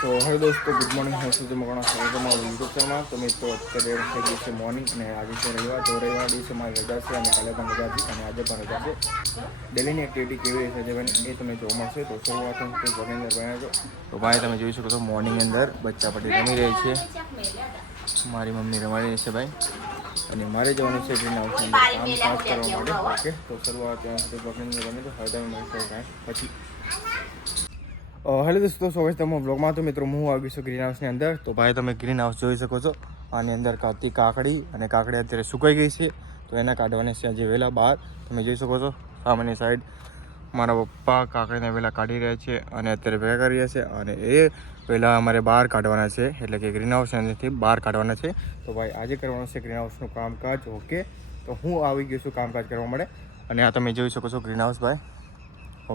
તો હવે દોસ્તો ગુડ મોર્નિંગ, હું સુધી મકવાણા સ્વાગત તમારું યુટ્યુબ ચેનલમાં. તો મિત્રો અત્યારે થઈ ગઈ છે મોર્નિંગ અને આજે છે રવિવાર. તો રવિવાર દિવસે મારી રજા છે અને કાલે પણ રજા હતી અને આજે પણ રજા છે. ડેલીની એક્ટિવિટી કેવી રીતે છે એ તમે જોવા મળશે. તો શરૂઆત ઘરની અંદર બનાવજો. તો ભાઈ તમે જોઈ શકો છો મોર્નિંગની અંદર બચ્ચા પટ્ટી રમી રહી છે. મારી મમ્મી રમાડી રહી છે ભાઈ, અને મારે જવાનું છે ગ્રીન હાઉસની અંદર કામ કરવા માટે. ઓકે, તો શરૂઆત ઘરની અંદર બને તો હવે તમે મળશો પછી. હેલો દોસ્તો, સ્વાગત છે તમારા બ્લોગમાં. તો મિત્રો હું આવી છું ગ્રીન હાઉસની અંદર. તો ભાઈ તમે ગ્રીન હાઉસ જોઈ શકો છો. આની અંદર કાઢતી કાકડી, અને કાકડી અત્યારે સુકાઈ ગઈ છે તો એના કાઢવાની છે આજે વહેલા બહાર. તમે જોઈ શકો છો સામેની સાઈડ મારા પપ્પા કાકડીને વહેલા કાઢી રહ્યા છે અને અત્યારે ભેગા કરી રહ્યા છે, અને એ પહેલાં અમારે બહાર કાઢવાના છે, એટલે કે ગ્રીન હાઉસની અંદરથી બહાર કાઢવાના છે. તો ભાઈ આજે કરવાનું છે ગ્રીન હાઉસનું કામકાજ. ઓકે, તો હું આવી ગયો છું કામકાજ કરવા માટે, અને આ તમે જોઈ શકો છો ગ્રીન હાઉસ ભાઈ.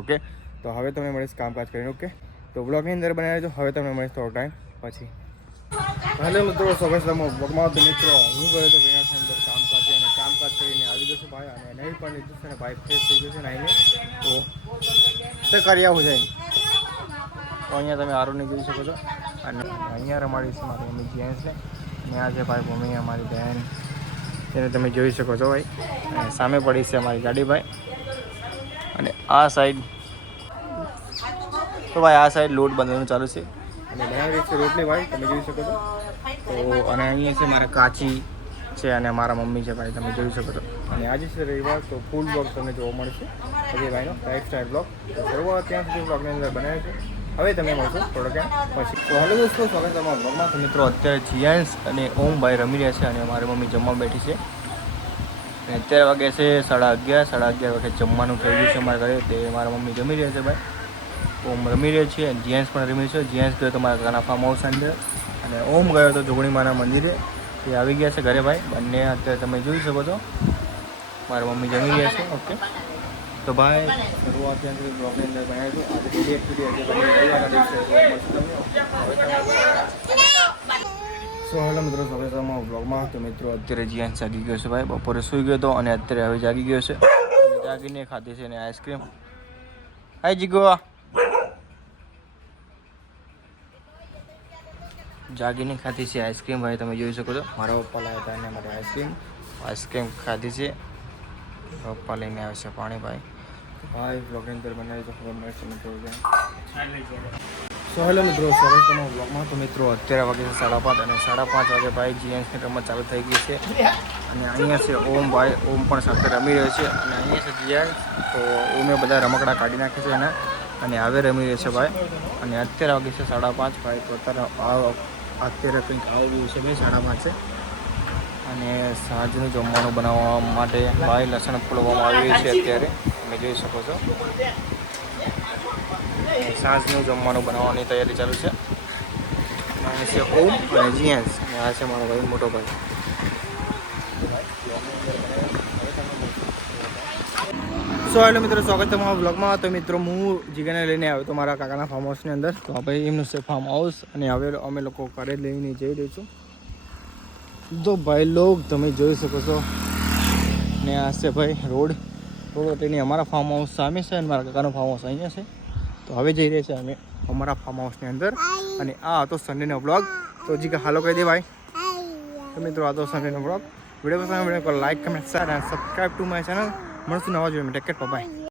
ઓકે, તો હવે તમે મળીશ કામકાજ કરીને. ઓકે, તો બ્લોગની અંદર બનાવી દેજો. હવે તમે મળીશ થોડો ટાઈમ પછી. હેલો મિત્રો, સ્વાગત છે બ્લોગમાં. તો મિત્રો હું ગયો તો ગ્રીન હાઉસની અંદર કામકાજ, અને કામકાજ કરીને આવી જશે ભાઈ, અને નહીં પણ લીધું છે ને ભાઈ, ફ્રેશ થઈ ગયું છે ને આવીને. તો તે કરી આવું જાય. તો અહીંયા તમે આરોને જોઈ શકો છો, અને અહીંયા રમાડી છે મારી મમ્મી જેન્ટ્સને, અને આ છે ભાઈ મમ્મી અમારી બહેન, તેને તમે જોઈ શકો છો ભાઈ. અને સામે પડી છે અમારી ગાડી ભાઈ, અને આ સાઈડ તો ભાઈ આ સાઈડ લોટ બાંધવાનું ચાલુ છે, અને બનાવી રહી છે રોટલી ભાઈ, તમે જોઈ શકો છો. તો અને અહીંયા છે મારા કાચી છે અને મારા મમ્મી છે ભાઈ, તમે જોઈ શકો છો. અને આજે છે રવિવાર, તો ફૂલ બ્લોગ તમને જોવા મળશે અજય ભાઈનો લાઈફસ્ટાઈલ બ્લોગ. તો શરૂઆત ત્યાં સુધી બ્લોગની અંદર બનાવે છે. હવે તમે મળશો થોડો ક્યાં પછી. તો હાલો દોસ્તો, સ્વાગત તમારા બ્લોગમાં. તો મિત્રો અત્યારે જીયાન્સ અને ઓમભાઈ રમી રહ્યા છે, અને મારી મમ્મી જમવા બેઠી છે. અને અત્યારે વાગે છે 11:30. 11:30 વાગે જમવાનું થઈ ગયું છે અમારા ઘરે. તે મારા મમ્મી જમી રહ્યા છે ભાઈ, ઓમ રમી રહ્યો છે, અને જીએન્સ પણ રમી છે. જીએન્સ ગયો તો મારા ઘરના ફાર્મ હાઉસ અંદર, અને ઓમ ગયો તો જોગણીમાના મંદિરે. તે આવી ગયા છે ઘરે ભાઈ બંને. અત્યારે તમે જોઈ શકો છો મારા મમ્મી જમી રહ્યા છે. ઓકે, તો ભાઈ શરૂઆત ત્યાં સુધી બ્લોગની અંદર બનાવી દો. આજે ડેલી એક્ટિવિટી સો હેલો મિત્રો, સ્વાગત છે બ્લોગમાં. તો મિત્રો અત્યારે જીએન્સ જાગી ગયો છે ભાઈ, બપોરે સૂઈ ગયો હતો અને અત્યારે હવે જાગી ગયો છે. જાગીને ખાધી છે અને આઈસ્ક્રીમ. હાય જીગો, જાગીને ખાધી છે આઈસ્ક્રીમ ભાઈ, તમે જોઈ શકો છો. મારા પપ્પા લાવ્યા હતા એના માટે આઈસ્ક્રીમ ખાધી છે. પપ્પા લઈને આવે છે પાણી ભાઈ. ભાઈ બ્લોગની અંદર બનાવી તો ખબર મળશે મિત્રો. સો હેલો મિત્રો, સ્વાગત તમારા બ્લોગમાં. તો મિત્રો અત્યારે વાગે છે 5:30, અને 5:30 વાગે ભાઈ જીએન્સની રમત ચાલુ થઈ ગઈ છે. અને અહીંયા છે ઓમ ભાઈ, ઓમ પણ સાથે રમી રહ્યો છે. અને અહીંયા છે જીએન્સ, તો ઓમે બધા રમકડા કાઢી નાખે છે એના, અને હવે રમી રહ્યો છે ભાઈ. અને અત્યારે વાગે છે 5:30 ભાઈ. તો અત્યારે કંઈક આવ્યું છે ભાઈ 5:30 છે. અને સાંજનું જમવાનું બનાવવા માટે ભાઈ લસણ ખોલવામાં આવી રહ્યું છે અત્યારે, તમે જોઈ શકો છો. સાંજનું જમવાનું બનાવવાની તૈયારી ચાલુ છે. અને છે ઓમ અને જીએન્સ, અને આ છે મારો ભાઈ મોટો ભાઈ. સો હેલો મિત્રો, સ્વાગત છે મારા બ્લોગમાં. તો મિત્રો હું જીગાને લઈને આવ્યો તો મારા કાકાના ફાર્મ હાઉસની અંદર. તો ભાઈ એમનું છે ફાર્મ હાઉસ, અને હવે અમે લોકો ઘરે લઈને જઈ રહી છું. તો ભાઈ લોગ તમે જોઈ શકો છો, ને આ છે ભાઈ રોડ તેની અમારા ફાર્મ હાઉસ સામે છે, અને મારા કાકાનું ફાર્મ હાઉસ અહીંયા છે. તો હવે જઈ રહ્યા છે અમે અમારા ફાર્મ હાઉસની અંદર. અને આ હતો સન્ડેનો બ્લોગ. તો જીગા હાલો કહી દે ભાઈ. તો મિત્રો આ તો સન્ડેનો બ્લોગ. વિડીયો પસંદ આવે વિડીયો લાઈક, કમેન્ટ, શેર અને સબસ્ક્રાઈબ ટુ માય ચેનલ. મળશું નવા જોઈએ. Take care, by.